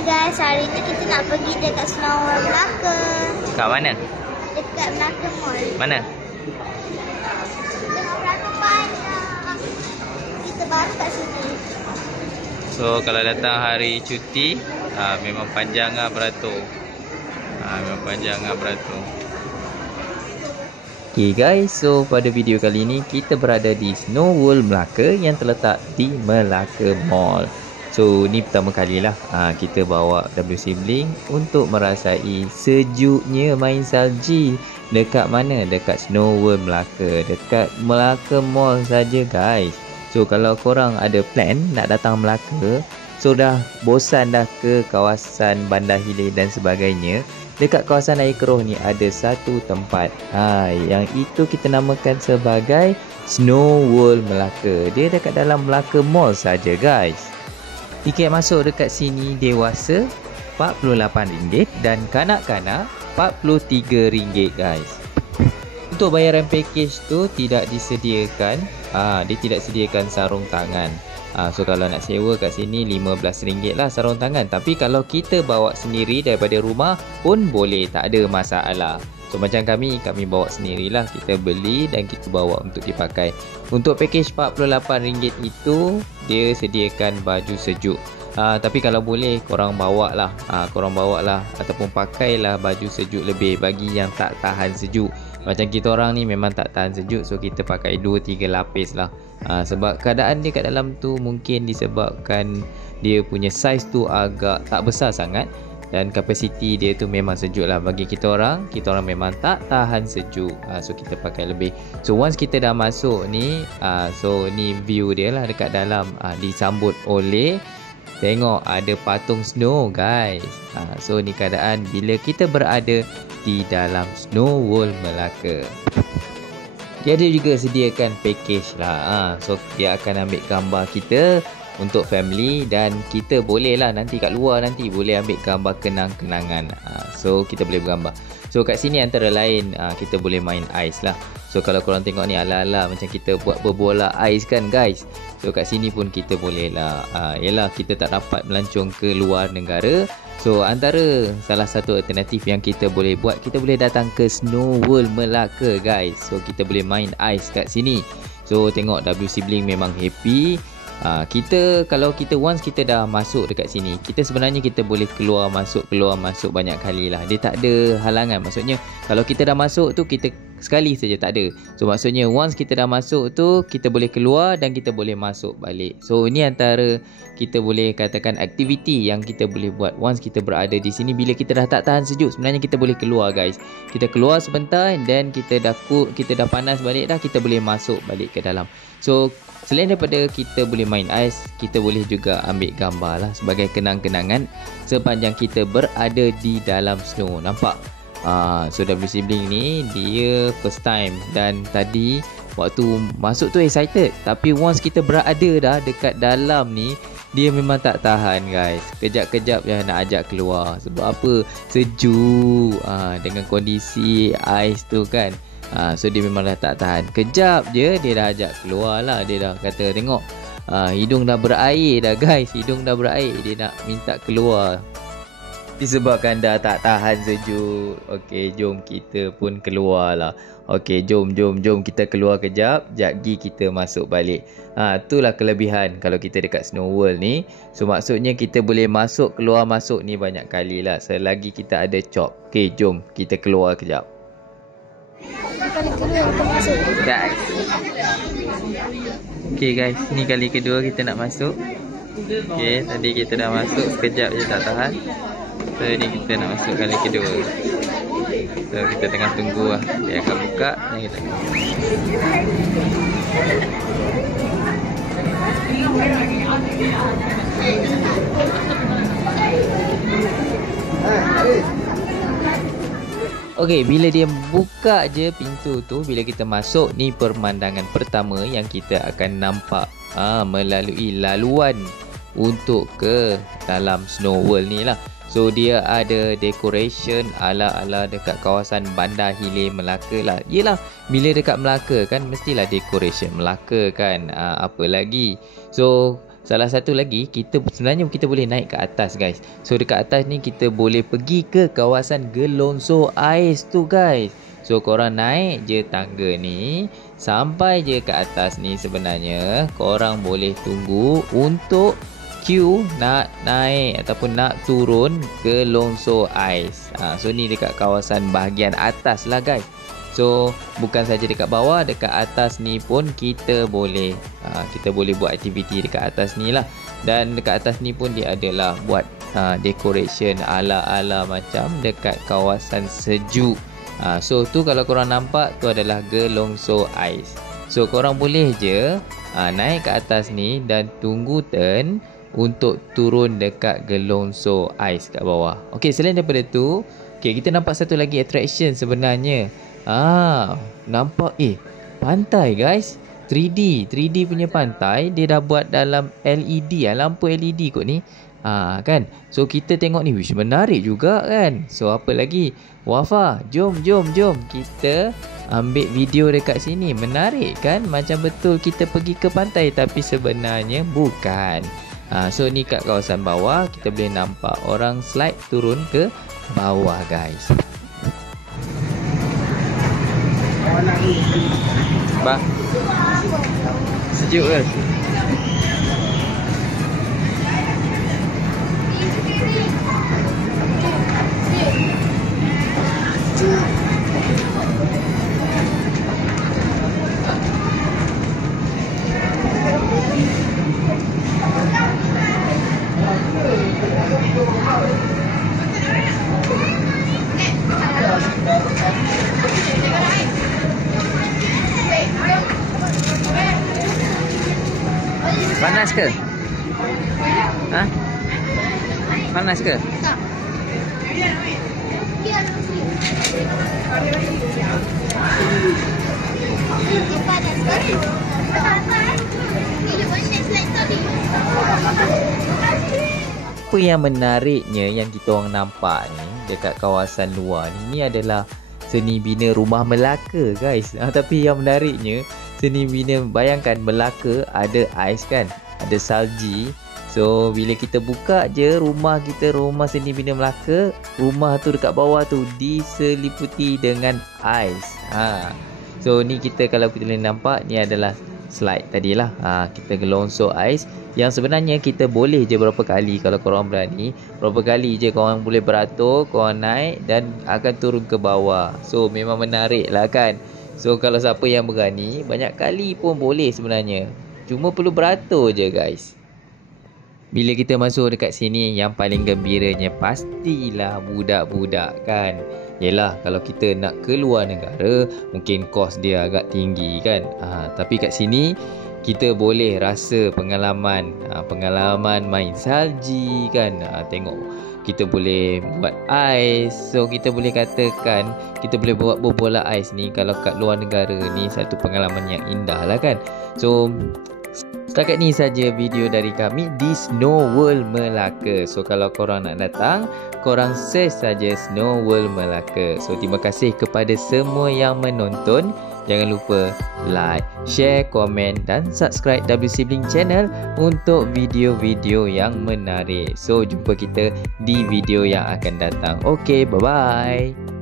Guys, hari ni kita nak pergi dekat Snow World Melaka. Kat mana? Dekat Melaka Mall. Mana? Tengok berapa panjang. Kita baru kat sini. So kalau datang hari cuti, memang panjang lah beratur. Memang panjang lah beratur. Okay guys, so pada video kali ni kita berada di Snow World Melaka yang terletak di Melaka Mall. So ni pertama kalilah kita bawa W Sibling untuk merasai sejuknya main salji. Dekat mana? Dekat Snow World Melaka, dekat Melaka Mall saja guys. So kalau korang ada plan nak datang Melaka, so dah bosan dah ke kawasan Bandar Hilir dan sebagainya, dekat kawasan Air Keroh ni ada satu tempat yang itu kita namakan sebagai Snow World Melaka. Dia dekat dalam Melaka Mall saja guys. Tiket masuk dekat sini dewasa RM48 dan kanak-kanak RM43 guys. Untuk bayaran package tu tidak disediakan, dia tidak sediakan sarung tangan. So kalau nak sewa kat sini RM15 lah sarung tangan. Tapi kalau kita bawa sendiri daripada rumah pun boleh, tak ada masalah. So macam kami bawa sendirilah, kita beli dan kita bawa untuk dipakai. Untuk package RM48 itu dia sediakan baju sejuk. Tapi kalau boleh korang bawa lah ataupun pakailah baju sejuk lebih bagi yang tak tahan sejuk. Macam kita orang ni memang tak tahan sejuk, so kita pakai 2-3 lapis lah. Sebab keadaan dia kat dalam tu mungkin disebabkan dia punya saiz tu agak tak besar sangat. Dan kapasiti dia tu memang sejuk lah. Bagi kita orang memang tak tahan sejuk. So kita pakai lebih. So once kita dah masuk ni, so ni view dia lah dekat dalam. Disambut oleh, tengok ada patung snow guys. So ni keadaan bila kita berada di dalam Snow World Melaka. Dia ada juga sediakan package lah. So dia akan ambil gambar kita untuk family dan kita boleh lah nanti kat luar nanti boleh ambil gambar kenang-kenangan. So kita boleh bergambar. So kat sini antara lain kita boleh main ais lah. So kalau korang tengok ni ala-ala macam kita buat berbola ais kan guys. So kat sini pun kita boleh lah. Yelah kita tak dapat melancong ke luar negara. So antara salah satu alternatif yang kita boleh buat, kita boleh datang ke Snow World Melaka guys. So kita boleh main ais kat sini. So tengok W Sibling memang happy. Kalau kita once kita dah masuk dekat sini, kita sebenarnya kita boleh keluar masuk banyak kali lah. Dia tak ada halangan. Maksudnya kalau kita dah masuk tu kita sekali saja tak ada. So maksudnya once kita dah masuk tu kita boleh keluar dan kita boleh masuk balik. So ini antara kita boleh katakan aktiviti yang kita boleh buat once kita berada di sini. Bila kita dah tak tahan sejuk, sebenarnya kita boleh keluar guys. Kita keluar sebentar dan kita dah panas balik dah, kita boleh masuk balik ke dalam. So selain daripada kita boleh main ais, kita boleh juga ambil gambar lah sebagai kenang-kenangan sepanjang kita berada di dalam snow. Nampak? So W Sibling ni dia first time dan tadi waktu masuk tu excited, tapi once kita berada dah dekat dalam ni, dia memang tak tahan guys. Kejap-kejap je nak ajak keluar. Sebab apa? Sejuk dengan kondisi ais tu kan. So dia memang dah tak tahan. Kejap je dia dah ajak keluar lah. Dia dah kata tengok hidung dah berair dah guys. Hidung dah berair. Dia nak minta keluar disebabkan dah tak tahan sejuk. Okey, jom kita pun keluar lah. Okey, jom kita keluar kejap. Jagi kita masuk balik. Itulah kelebihan kalau kita dekat Snow World ni. So maksudnya kita boleh masuk keluar masuk ni banyak kali lah selagi kita ada chop. Okey, jom kita keluar kejap. Guys. Okay guys, ni kali kedua kita nak masuk. Okay, tadi kita dah masuk sekejap je tak tahan. So ni kita nak masuk kali kedua. So kita tengah tunggu lah. Dia akan buka dan kita Okey, bila dia buka je pintu tu, bila kita masuk, ni pemandangan pertama yang kita akan nampak melalui laluan untuk ke dalam Snow World ni lah. So dia ada decoration ala-ala dekat kawasan Bandar Hilir Melaka lah. Yelah, bila dekat Melaka kan mestilah decoration Melaka kan. Apa lagi? So salah satu lagi, sebenarnya kita boleh naik ke atas guys. So dekat atas ni kita boleh pergi ke kawasan Gelongso Ais tu guys. So korang naik je tangga ni, sampai je ke atas ni sebenarnya korang boleh tunggu untuk queue nak naik ataupun nak turun ke Gelongso Ais. So ni dekat kawasan bahagian atas lah guys. So bukan saja dekat bawah, dekat atas ni pun kita boleh buat aktiviti dekat atas ni lah. Dan dekat atas ni pun dia adalah buat decoration ala-ala macam dekat kawasan sejuk. So tu kalau korang nampak tu adalah Gelongso Ais. So korang boleh je naik ke atas ni dan tunggu turn untuk turun dekat Gelongso Ais kat bawah. Okey, selain daripada tu, okey, kita nampak satu lagi attraction sebenarnya. Nampak pantai guys. 3D punya pantai, dia dah buat dalam LED, lampu LED kot ni. Kan. So kita tengok ni, wish menarik juga kan. So apa lagi? Wafa, jom kita ambil video dekat sini. Menarik kan? Macam betul kita pergi ke pantai, tapi sebenarnya bukan. So ni kat kawasan bawah kita boleh nampak orang slide turun ke bawah guys. Bang, sejuk ke? Panas ke? Panas ke? Tak. Apa yang menariknya yang kita orang nampak ni dekat kawasan luar ni adalah seni bina rumah Melaka guys. Tapi yang menariknya, seni bina, bayangkan Melaka ada ais kan, ada salji. So bila kita buka je rumah kita, rumah seni bina Melaka, rumah tu dekat bawah tu diseliputi dengan ais. So ni kita, kalau kita boleh nampak, ni adalah slide tadilah. Kita Gelongso Ais yang sebenarnya kita boleh je berapa kali, kalau korang berani, berapa kali je korang boleh beratur, korang naik dan akan turun ke bawah. So memang menarik lah kan. So kalau siapa yang berani, banyak kali pun boleh sebenarnya. Cuma perlu beratur je guys. Bila kita masuk dekat sini, yang paling gembiranya pastilah budak-budak kan. Yelah, kalau kita nak keluar negara, mungkin kos dia agak tinggi kan. Tapi kat sini kita boleh rasa pengalaman main salji kan. Tengok, kita boleh buat ais. So kita boleh katakan kita boleh buat bola ais ni, kalau kat luar negara ni satu pengalaman yang indah lah kan. So setakat ni saja video dari kami di Snow World Melaka. So kalau korang nak datang, korang search saja Snow World Melaka. So terima kasih kepada semua yang menonton. Jangan lupa like, share, komen dan subscribe W Sibling Channel untuk video-video yang menarik. So jumpa kita di video yang akan datang. Okay, bye-bye.